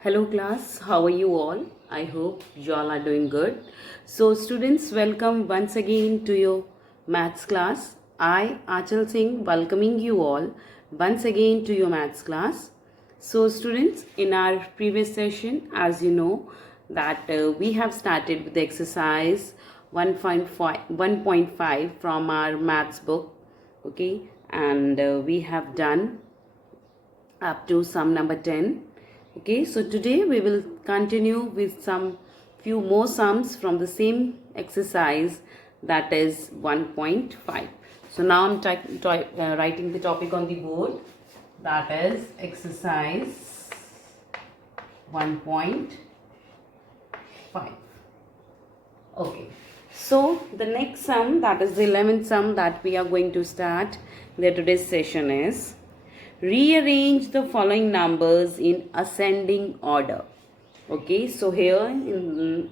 Hello class, how are you all? I hope you all are doing good. So students, welcome once again to your maths class. I, Achal Singh, welcoming you all once again to your maths class. So students, in our previous session, as you know, that we have started with the exercise 1.5 from our maths book, okay, and we have done up to sum number 10. Okay, so today we will continue with some few more sums from the same exercise, that is 1.5. So now I'm writing the topic on the board, that is exercise 1.5. Okay, so the next sum, that is the 11th sum that we are going to start the today's session is rearrange the following numbers in ascending order. Okay, so here in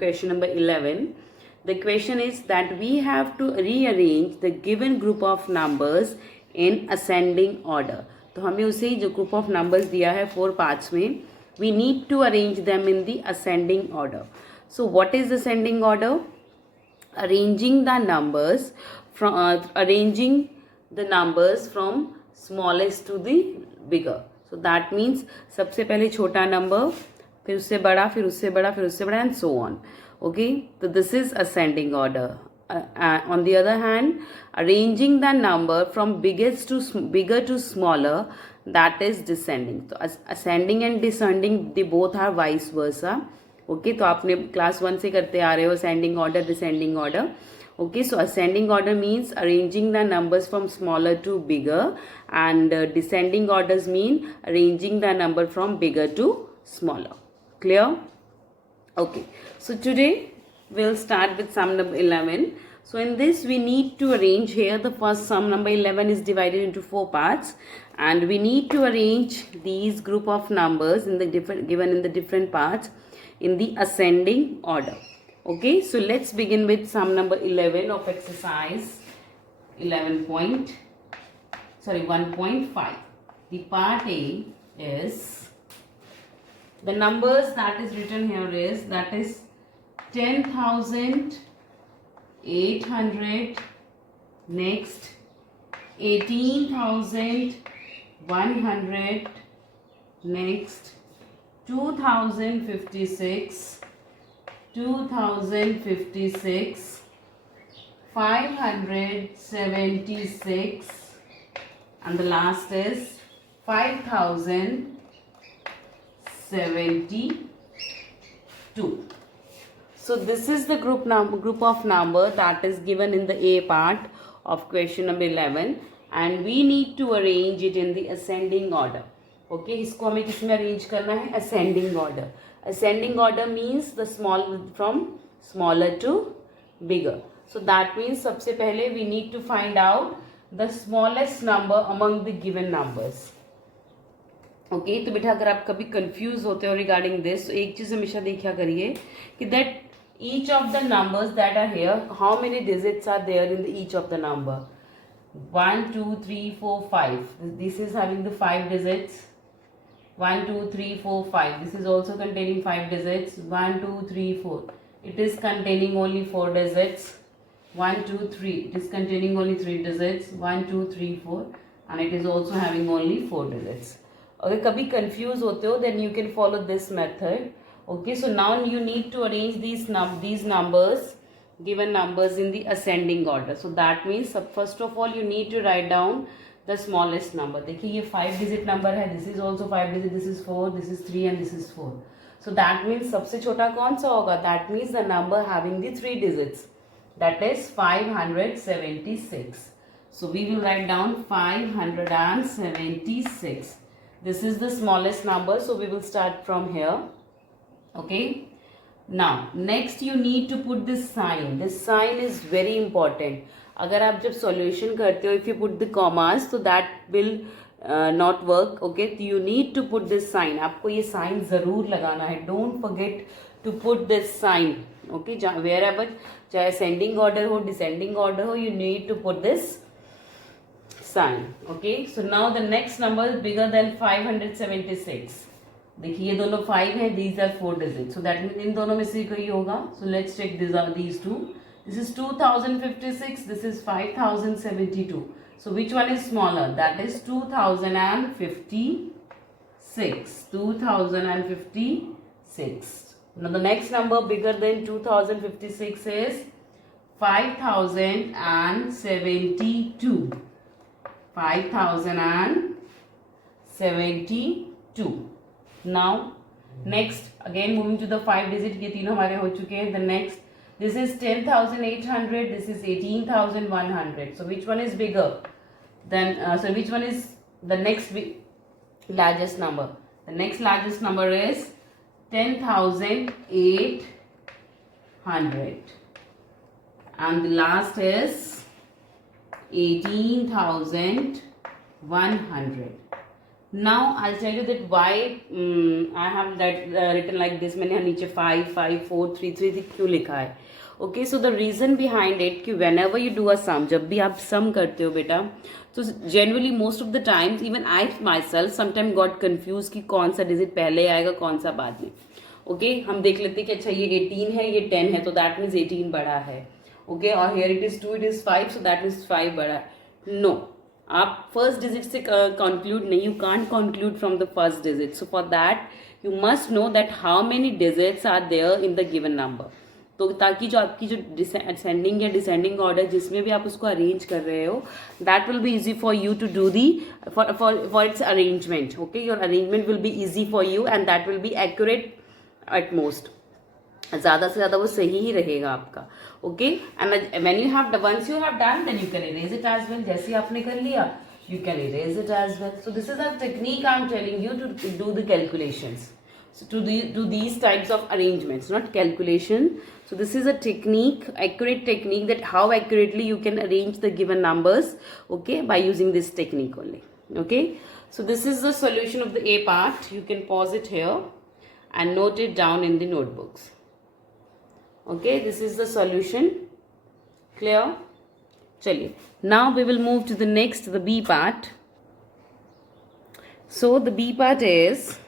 question number 11, the question is that we have to rearrange the given group of numbers in ascending order. तो हमें उसे जो group of numbers दिया है 4 parts में, we need to arrange them in the ascending order. So what is ascending order? Arranging the numbers from smallest to the bigger. So that means सबसे पहले छोटा number, फिर उससे बड़ा, फिर उससे बड़ा, फिर उससे बड़ा, and so on. Okay, so this is ascending order. On the other hand, arranging the number from bigger to smaller, that is descending. So ascending and descending, they both are vice versa. Okay तो आपने class 1 से करते आ रहे हो ascending order descending order. Okay, so ascending order means arranging the numbers from smaller to bigger, and descending orders mean arranging the number from bigger to smaller. Clear? Okay, so today we'll start with sum number 11. So in this we need to arrange here, the first sum number 11 is divided into 4 parts, and we need to arrange these group of numbers in the given in the different parts in the ascending order. Okay, so let's begin with sum number 11 of exercise 1.5. The part A is, the numbers that is written here is, that is 10,800, next 18,100, next 2,056, 576, and the last is 5,072. So this is the group of number that is given in the A part of question number 11, and we need to arrange it in the ascending order. Okay, इसको हमें किस में arrange करना है? Ascending order. Ascending order means the from smaller to bigger. So that means सबसे पहले we need to find out the smallest number among the given numbers. Okay, तो बेटा अगर आप कभी confuse होते हो regarding this, तो एक चीज़ हमेशा देखा करिए कि that each of the numbers that are here, how many digits are there in each of the number? 1, 2, 3, 4, 5. This is having the 5 digits. 1, 2, 3, 4, 5. This is also containing 5 digits. 1, 2, 3, 4. It is containing only 4 digits. 1, 2, 3. It is containing only 3 digits. 1, 2, 3, 4. And it is also having only 4 digits. Okay, कभी confuse होते हो, then you can follow this method. Okay, so now you need to arrange these numbers, given numbers, in the ascending order. So that means first of all you need to write down the smallest number. देखिए ये 5 digit number है, this is also 5 digit, this is 4, this is 3 and this is 4. So that means सबसे छोटा कौन सा होगा? That means the number having the 3 digits, that is 576. So we will write down 576. This is the smallest number, so we will start from here. Okay, now next you need to put this sign. This sign is very important. अगर आप जब solution करते हो, if you put the commas, तो that will not work. Okay, तो you need to put this sign. आपको ये sign जरूर लगाना है. Don't forget to put this sign. Okay, wherever, चाहे असेंडिंग ऑर्डर हो, डिसेंडिंग ऑर्डर हो, you need to put this sign. Okay, so now the next number is bigger than 576. देखिए ये दोनों 5 है, these are 4 digits, so that means इन दोनों में से कोई होगा. So let's check these two. This is 2056, this is 5072. So which one is smaller? That is 2056. 2056. Now the next number bigger than 2056 is 5072. 5072. Now next, again moving to the 5 digit, ये तीनों हमारे हो चुके हैं. The next, this is 10,800, this is 18,100. So which one is bigger? Then so which one is the next largest number? The next largest number is 10,800, and the last is 18,100. Now I'll tell you that why I have that written like this. मैंने नीचे 5, 5, 4, 3, 3 क्यों लिखा है? Okay, so the reason behind it कि whenever you do a sum, जब भी आप sum करते हो बेटा, तो generally most of the times even I myself sometimes got confused कि कौन सा digit पहले आएगा कौन सा बाद में. Okay, हम देख लेते हैं कि अच्छा ये 18 है ये 10 है, तो that means 18 बड़ा है. Okay, और here it is 2, it is 5, so that means 5 बड़ा है. No, आप फर्स्ट डिजिट से कंक्लूड नहीं, you can't conclude from the first digit. So for that you must know that how many digits are there in the given number. तो ताकि जो आपकी जो असेंडिंग या डिसेंडिंग ऑर्डर जिसमें भी आप उसको अरेंज कर रहे हो, that will be easy for you to do the for its arrangement. Okay, your arrangement will be easy for you and that will be accurate at most. ज़्यादा से ज़्यादा वो सही ही रहेगा आपका. Okay, and when you have once you have done then you can erase it as well. जैसे आपने कर लिया you can erase it as well. So this is a technique I'm telling you to do the calculations. So to do these types of arrangements, not calculation. So this is a technique, accurate technique, that how accurately you can arrange the given numbers, okay, by using this technique only. Okay, so this is the solution of the A part. You can pause it here and note it down in the notebooks. Okay, this is the solution. Clear? Chaliye. Now we will move to the next, the B part. So the B part is,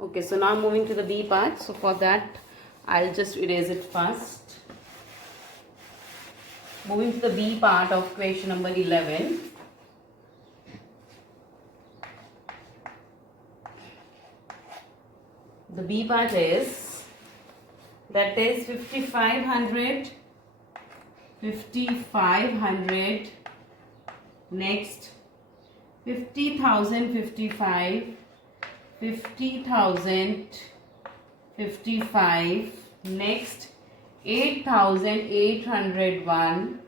okay, so now moving to the B part. So for that I'll just erase it first. Moving to the B part of question number 11. The B part is, that is 5,500, 5,500, next 50,055, 50,055, next 8,801,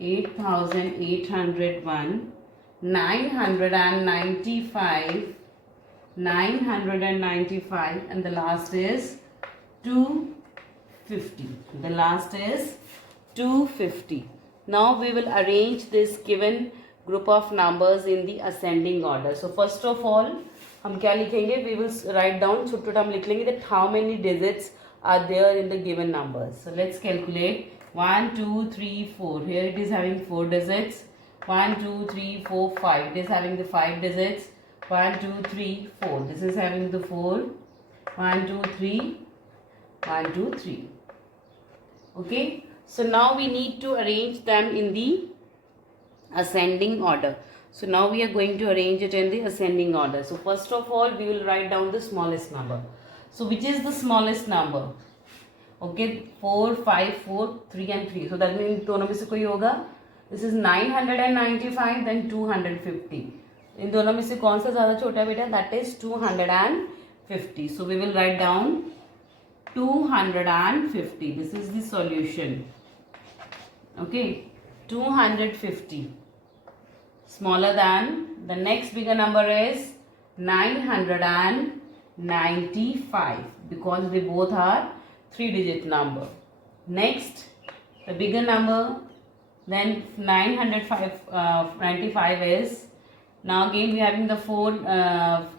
8,801, 995, 995, and the last is 250. The last is 250. Now we will arrange this given group of numbers in the ascending order. So first of all हम क्या लिखेंगे? We will write down, छोटा छोटा हम लिख लेंगे that how many digits are there in the given numbers. So let's calculate. 1, 2, 3, 4. Here it is having 4 digits. 1, 2, 3, 4, 5. It is having the 5 digits. 1, 2, 3, 4. This is having the 4. 1, 2, 3. 1, 2, 3. Okay. So now we need to arrange them in the ascending order. So now we are going to arrange it in the ascending order. So first of all we will write down the smallest number. So which is the smallest number? Okay, 4, 5, 4, 3 and 3. So that means दोनों में से कोई होगा. This is 995 then 250. इन दोनों में से कौन सा ज़्यादा छोटा है बेटा? That is 250. So we will write down 250. This is the solution. Okay, 250. Smaller than, the next bigger number is 995 because they both are 3-digit number. Next, the bigger number then 995 is, now again we are having the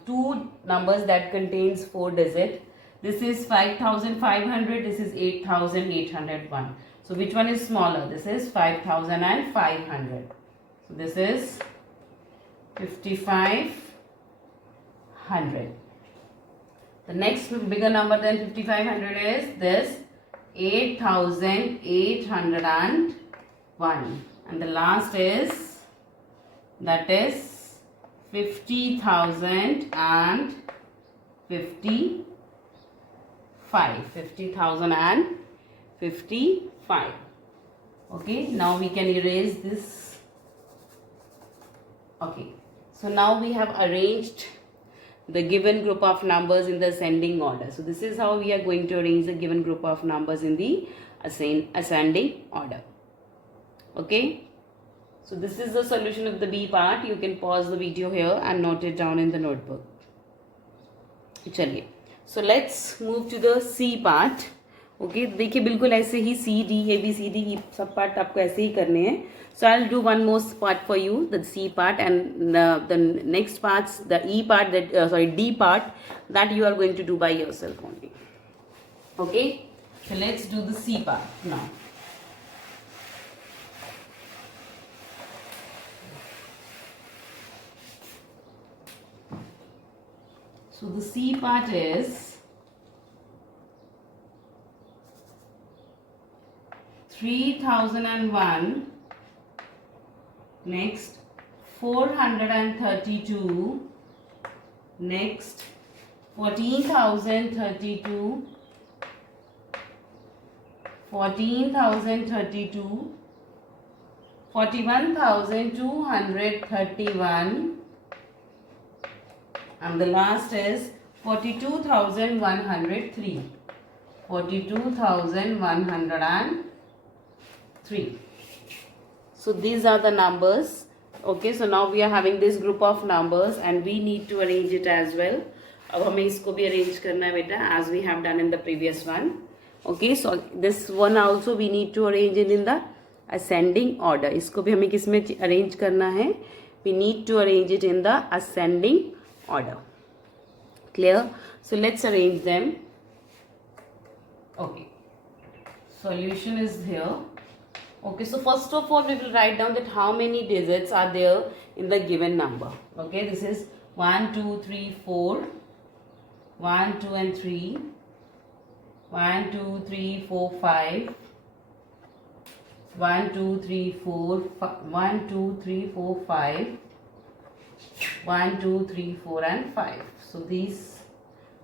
two numbers that contains 4 digits. This is 5,500, this is 8,801. So which one is smaller? This is 5,500. So this is 5,500. The next bigger number than 5500 is this 8801, and the last is, that is 50,055. Okay, now we can erase this. Okay, so now we have arranged the given group of numbers in the ascending order. So this is how we are going to arrange the given group of numbers in the ascending order. Okay, so this is the solution of the B part. You can pause the video here and note it down in the notebook. चलिए, so let's move to the C part. Okay, देखिए बिल्कुल ऐसे ही C, D, A, B, C, D सब part आपको ऐसे ही करने हैं. So I'll do one more part for you, the C part, and the next parts, the E part, that D part, that you are going to do by yourself only. Okay, so let's do the C part now. So the C part is 3001, next 432, next 14,032, 41,231, and the last is 42,103. 42,103. So these are the numbers. Okay, so now we are having this group of numbers and we need to arrange it as well. अब हमें इसको भी arrange करना है बेटा, as we have done in the previous one. Okay, so this one also we need to arrange it in the ascending order. इसको भी हमें किस में arrange करना है? We need to arrange it in the ascending order. Clear? So let's arrange them. Okay, solution is here. Okay, so first of all we will write down that how many digits are there in the given number. Okay, this is 1, 2, 3, 4, 1, 2 and 3, 1, 2, 3, 4, 5, 1, 2, 3, 4, 1, 2, 3, 4, 5, 1, 2, 3, 4 and 5. So this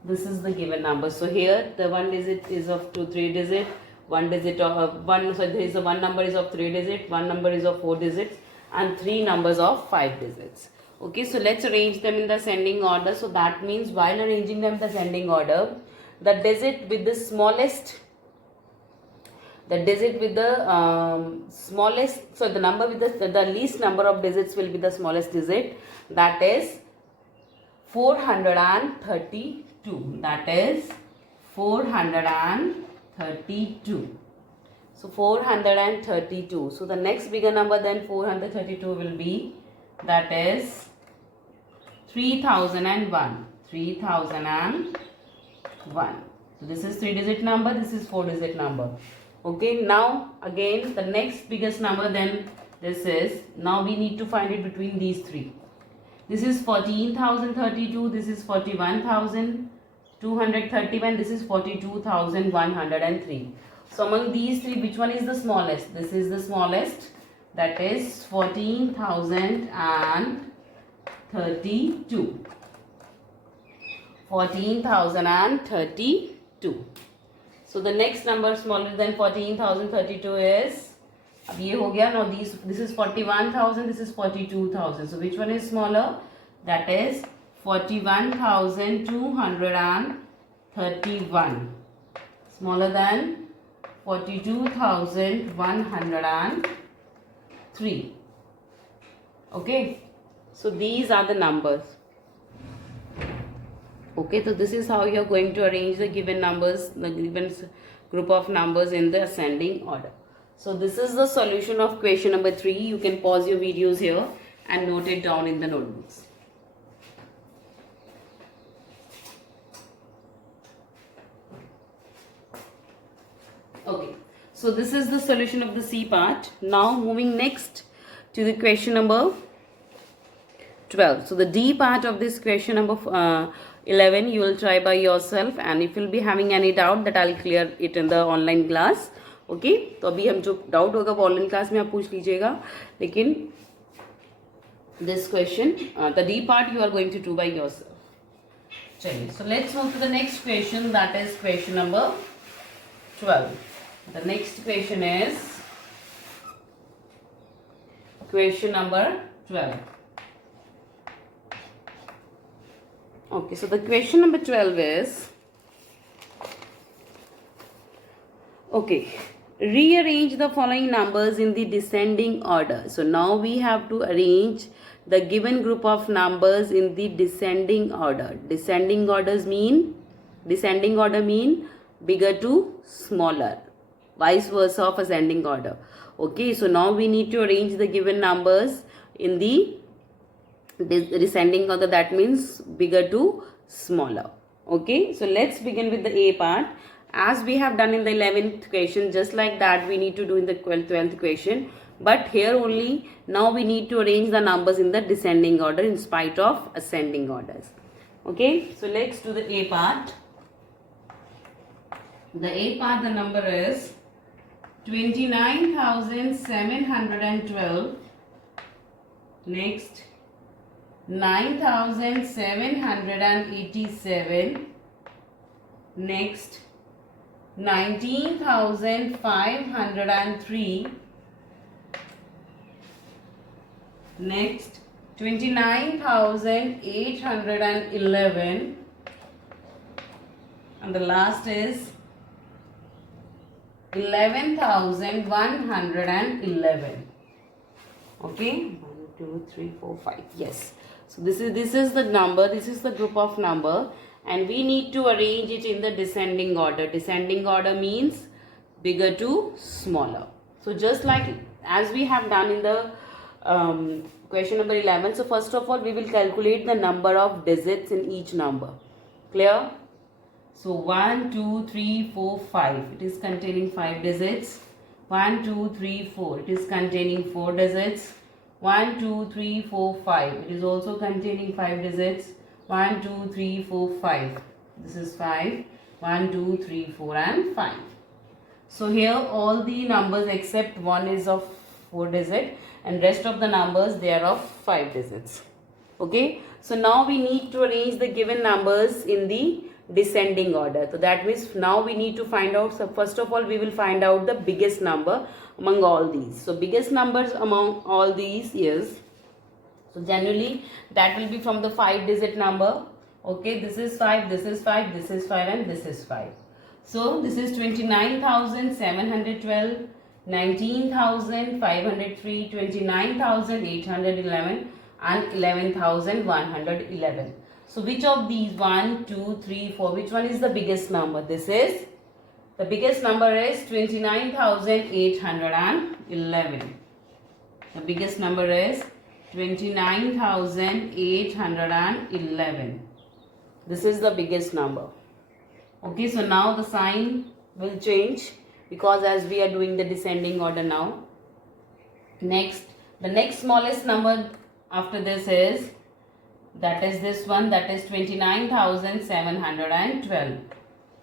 is the given number. So here the one digit is of 3 digit, one digit of there is a one number is of 3 digit, one number is of 4 digits, and 3 numbers of 5 digits. Okay, so let's arrange them in the ascending order. So that means while arranging them in the ascending order, the digit with the smallest, the number with the least number of digits will be the smallest digit, that is 432. That is 432. So 432. So the next bigger number than 432 will be, that is 3001. 3001. So this is 3-digit number, this is 4-digit number. Okay, now again the next biggest number then this is, now we need to find it between these three. This is 14,032, this is 41,231, this is 42,103. So among these three, which one is the smallest? This is the smallest, that is 14,032. 14,032. So the next number smaller than 14,032 is, अब ये हो गया. Now this is 41,000, this is 42,000. So which one is smaller? That is 41,231. Smaller than 42,103. Okay. So these are the numbers. Okay, so this is how you are going to arrange the given numbers, the given group of numbers in the ascending order. So this is the solution of question number 3. You can pause your videos here and note it down in the notebooks. Okay, so this is the solution of the C part. Now moving next to the question number 12. So the D part of this question number 11 you will try by yourself, and if you'll be having any doubt that I'll clear it in the online class. Okay तो अभी हम जो doubt होगा वो online class में आप पूछ लीजिएगा, लेकिन this question the D part you are going to do by yourself. चलिए, so let's move to the next question, that is question number 12. The next question is question number 12. Okay, so the question number 12 is, okay, rearrange the following numbers in the descending order. So now we have to arrange the given group of numbers in the descending order. Descending order mean bigger to smaller, vice versa of ascending order. Okay, so now we need to arrange the given numbers in the descending order, that means bigger to smaller. Okay, so let's begin with the A part. As we have done in the 11th question, just like that we need to do in the 12th question, but here only now we need to arrange the numbers in the descending order in spite of ascending orders. Okay, so let's do the A part. The A part, the number is 29,712. Next, 9,787. Next, 19,503. Next, 29,811. And the last is 11,111. Okay, 1, 2, 3, 4, 5. Yes. So this is the number. This is the group of number, and we need to arrange it in the descending order. Descending order means bigger to smaller. So just like as we have done in the question number 11. So first of all, we will calculate the number of digits in each number. Clear? So 1, 2, 3, 4, 5. It is containing 5 digits. 1, 2, 3, 4. It is containing 4 digits. 1, 2, 3, 4, 5. It is also containing 5 digits. 1, 2, 3, 4, 5. This is 5. 1, 2, 3, 4 and 5. So here all the numbers except 1 is of 4 digit, and rest of the numbers they are of 5 digits. Okay. So now we need to arrange the given numbers in the descending order. So that means now we need to find out, so first of all we will find out the biggest number among all these. So biggest numbers among all these is, so generally that will be from the 5 digit number. Okay, this is 5, this is 5, this is 5 and this is 5. So this is 29,712, 19,503, 29,811 and 11,111. So which of these 1, 2, 3, 4, which one is the biggest number? This is, the biggest number is 29,811. The biggest number is 29,811. This is the biggest number. Okay, so now the sign will change because as we are doing the descending order now. Next, the next smallest number after this is, that is this one, that is 29,712.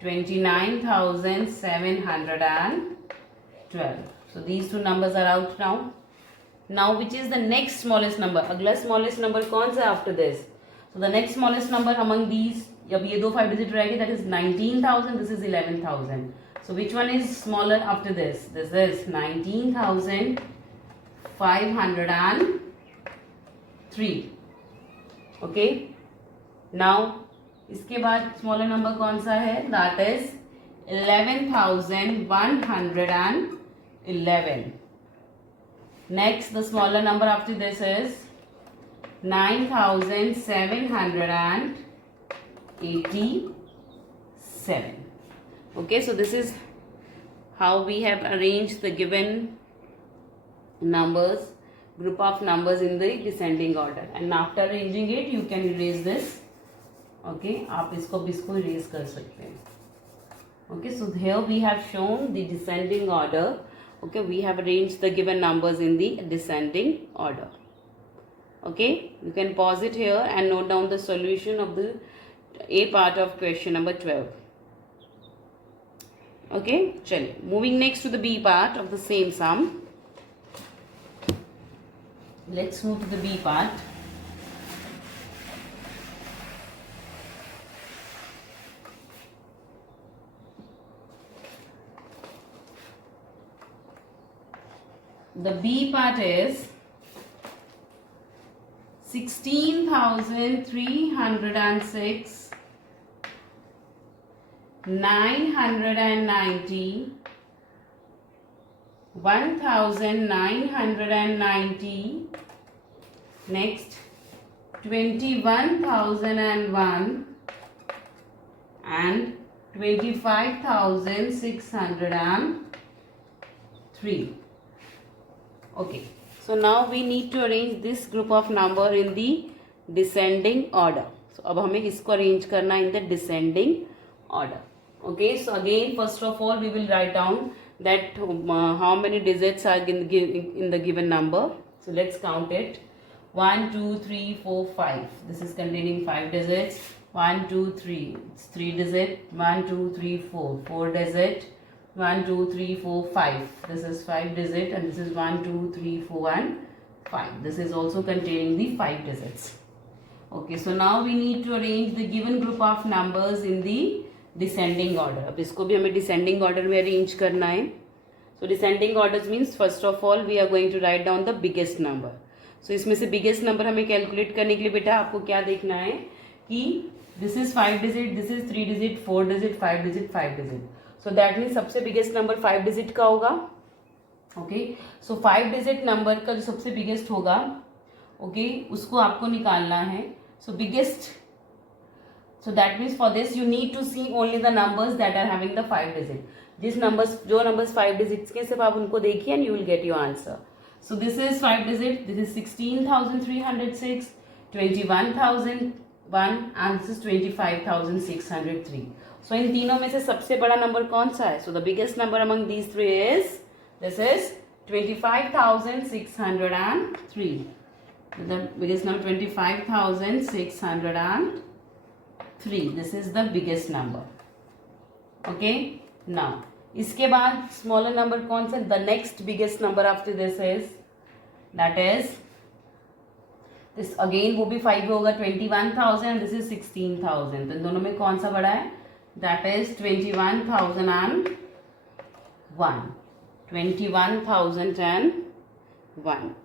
29,712. So these two numbers are out now. Now which is the next smallest number? अगला smallest number कौन सा after this? So the next smallest number among these, जब ये दो 5 digit रहेगी, that is 19,000. This is 11,000. So which one is smaller after this? This is 19,503. Okay. Now इसके बाद smaller number कौन सा है? That is 11,111. Next, the smaller number after this is 9,787. Okay, so this is how we have arranged the given numbers, group of numbers in the descending order. And after arranging it, you can erase this. Okay, आप इसको भी इसको erase कर सकते हैं. Okay, so here we have shown the descending order. Okay, we have arranged the given numbers in the descending order. Okay, you can pause it here and note down the solution of the A part of question number 12. Okay, chaliye. Moving next to the B part of the same sum. Let's move to the B part. The B part is 16,306, 990, 1,990, next 21,001 and 25,603. Okay, so now we need to arrange this group of number in the descending order. So अब हमें इसको arrange करना in the descending order. Okay, so again first of all we will write down that how many digits are in the given number. So let's count it. 1, 2, 3, 4, 5. This is containing 5 digits. 1, 2, 3. It's 3 digit. 1, 2, 3, 4. 4 digit. 1, 2, 3, 4, 5. This is 5 digit and this is 1, 2, 3, 4 and 5. This is also containing the 5 digits. Okay, so now we need to arrange the given group of numbers in the descending order. अब इसको भी हमें descending order में arrange करना है. So descending orders means first of all we are going to write down the biggest number. So इसमें से biggest number हमें calculate करने के लिए बेटा आपको क्या देखना है कि this is 5 digit, this is 3 digit, 4 digit, 5 digit, 5 digit. So that means सबसे biggest number 5 digit का होगा. Okay, so 5 digit number का जो सबसे biggest होगा, okay, उसको आपको निकालना है. So biggest, so that means for this you need to see only the numbers that are having the 5 digit. These numbers, जो numbers 5 digits के सिर्फ आप उनको देखिए and you will get your answer. So this is 5 digit, this is 16,306, 21,001 and this is 25,603. So इन तीनों में से सबसे बड़ा नंबर कौन सा है? So the biggest number among these three is, this is 25,603. The biggest number 25,603. This is the biggest number. Okay. Now इसके बाद smaller number कौन सा? The next biggest number after this is, that is this again वो भी 5 होगा 21,000 and this is 16,000. तो इन दोनों में कौन सा बड़ा है? That is 21,001. 21,001.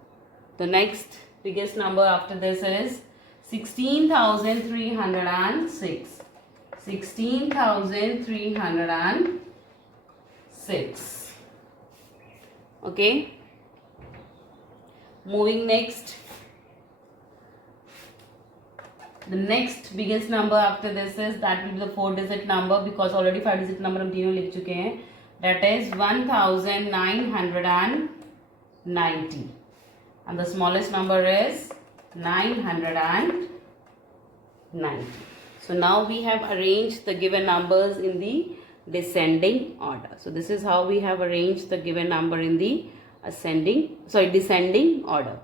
The next biggest number after this is 16,306. 16,306. Okay. Moving next. The next biggest number after this is, that will be the 4-digit number because already 5-digit number हम तीनों लिख चुके हैं. That is 1,990 and the smallest number is 990. So now we have arranged the given numbers in the descending order. So this is how we have arranged the given number in the descending order.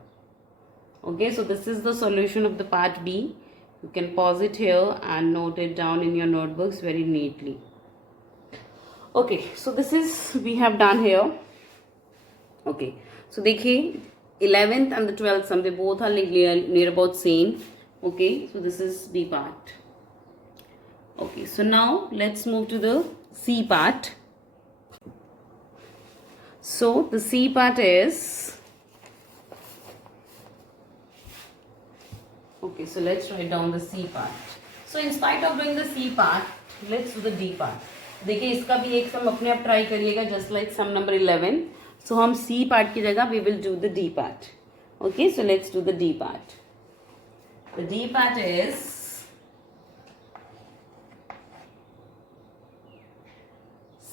Okay, so this is the solution of the part B. You can pause it here and note it down in your notebooks very neatly. Okay, so this is we have done here. Okay, so देखिए 11th and the 12th sum, they both are near about same. Okay, so this is B part. Okay, so now let's move to the C part. So the C part is, okay, so let's write down the C part. So in spite of doing the C part, let's do the D part. देखिए इसका भी एक सम अपने आप try करिएगा just like sum number 11. So हम C part की जगह we will do the D part. Okay, so let's do the D part. The D part is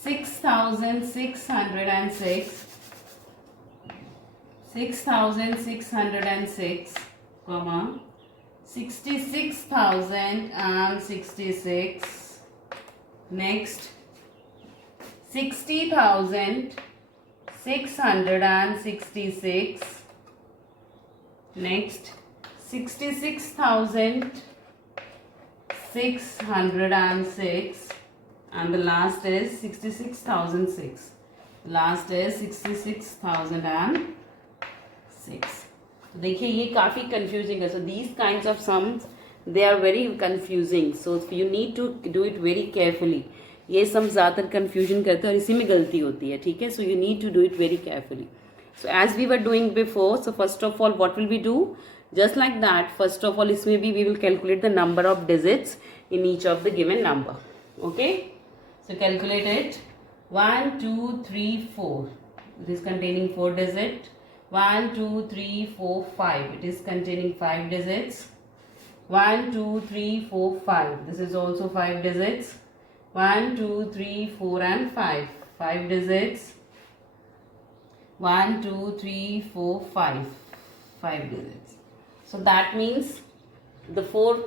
6,606, 6,606, 66,066, next 60,666, next 66,666, 606 and the last is 66,006. Last is 66,006. देखिए ये काफ़ी confusing है. So these kinds of sums, they are very confusing. So you need to do it very carefully. ये sums ज़्यादातर confusion करते हैं और इसी में गलती होती है, ठीक है. So you need to do it very carefully. So as we were doing before, so first of all what will we do? Just like that, first of all इसमें भी we will calculate the number of digits in each of the given number. Okay? So calculate it. 1, 2, 3, 4. It is containing 4 digits. 1, 2, 3, 4, 5. It is containing 5 digits. 1, 2, 3, 4, 5. This is also 5 digits. 1, 2, 3, 4 and 5. 5 digits. 1, 2, 3, 4, 5. 5 digits. So that means the four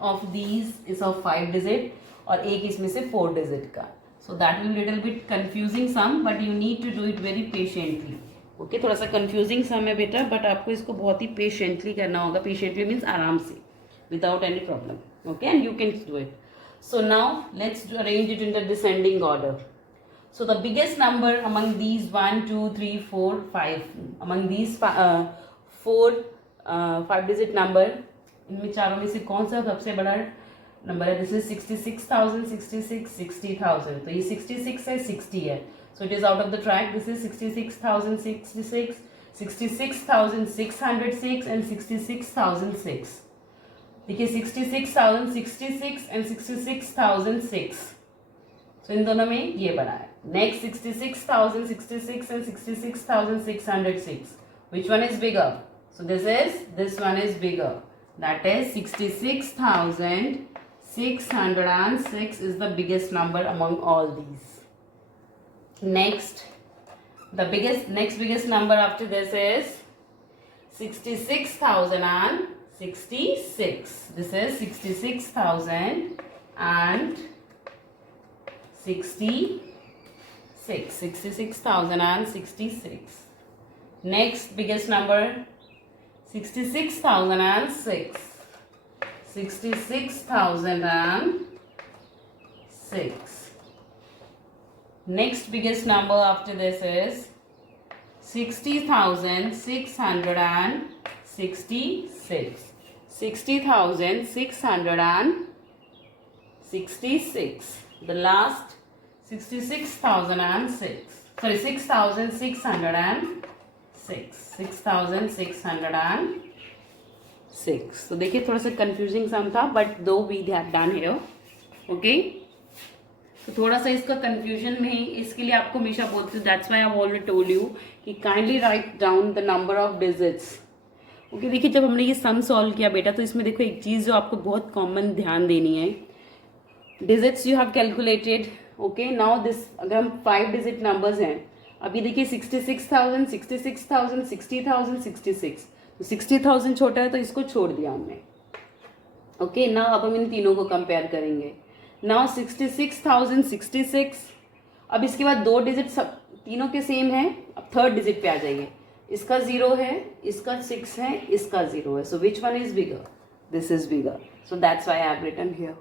of these is of 5 digit और एक इसमें से 4 digit का. So that will little bit confusing sum, but you need to do it very patiently. Okay, थोड़ा सा confusing sum है बेटा, but आपको इसको बहुत ही patiently करना होगा. Patiently means आराम से, without any problem. Okay, and you can do it. So now let's arrange it in the descending order. So the biggest number among these 1, 2, 3, 4, 5. Among these 5 digit number, इनमें चारों में से कौन सा सबसे बड़ा नंबर है? This is 66,000, 66, 60,000. तो ये 66 है, 60 है. So it is out of the track. This is 66,066, 66,606 and 66,006. देखिए 66,066 and 66,006. So इन दोनों में ये बना है. Next 66,066 and 66,606. Which one is bigger? So this one is bigger. That is 66,606 is the biggest number among all these. Next biggest number after this is 66,066. This is 66,066. 66,066. Next biggest number 66,006. 66,006. Next biggest number after this is 60,666. 60,666. The last 66,006. Sorry, 6,606. 6,606. तो देखिए थोड़ा सा confusing सम था, but though we have done here. Okay, तो थोड़ा सा इसका confusion में ही, इसके लिए आपको हमेशा बोलती हूँ, that's why I have already told you कि kindly write down the number of digits. Okay, देखिए जब हमने ये सम सॉल्व किया बेटा, तो इसमें देखो एक चीज़ जो आपको बहुत कॉमन ध्यान देनी है. Digits you have calculated. Okay, now this, अगर हम 5 डिजिट नंबर्स हैं, अभी देखिए 66,000, 66,000, 60,000, 66. तो 60,000 छोटा है तो इसको छोड़ दिया हमने. ओके, ना अब हम इन तीनों को कंपेयर करेंगे. नाउ 66,066. अब इसके बाद 2 डिजिट सब तीनों के सेम है. अब थर्ड डिजिट पे आ जाइए. इसका 0 है, इसका 6 है, इसका 0 है. So which one is bigger? This is bigger. So that's why I have written here.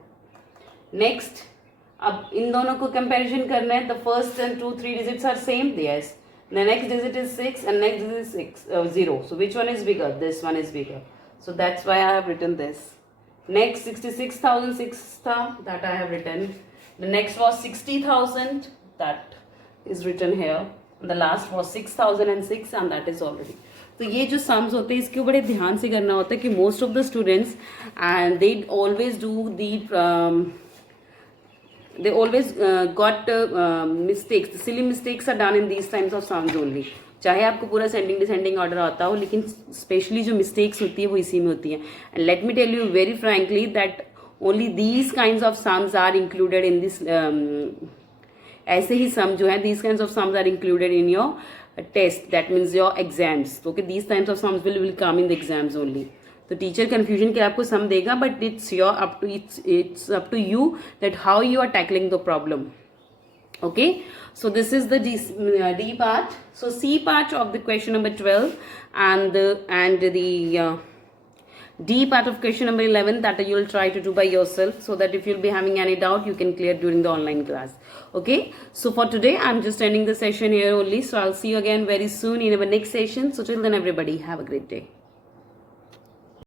Next, अब इन दोनों को कंपैरिजन करना है. The first and 2, 3 digits are same. Yes. The next digit is 6 and next digit is 0. So which one is bigger? This one is bigger. So that's why I have written this. Next 66,006 that I have written. The next was 60,000 that is written here. And the last was 6,006 and that is already. तो ये जो sums होते हैं इसके बड़े ध्यान से करना होता है कि most of the students and they always do the they always got mistakes. The silly mistakes are done in these times of sums only. चाहे आपको पूरा सेंडिंग डिसेंडिंग ऑर्डर आता हो, लेकिन स्पेशली जो मिस्टेक्स होती है वो इसी में होती है. And let me tell you very frankly that only these kinds of sums are included in this. ऐसे ही सम जो है, these kinds of sums are included in your test. That means your exams. Okay, these times of sums will come in the exams only. तो teacher confusion के आपको sum देगा, but it's up to you that how you are tackling the problem. Okay, so this is the D part. So C part of the question number 12 and the D part of question number 11 that you'll try to do by yourself, so that if you'll be having any doubt, you can clear during the online class. Okay, so for today, I'm just ending the session here only. So I'll see you again very soon in our next session. So till then, everybody, have a great day.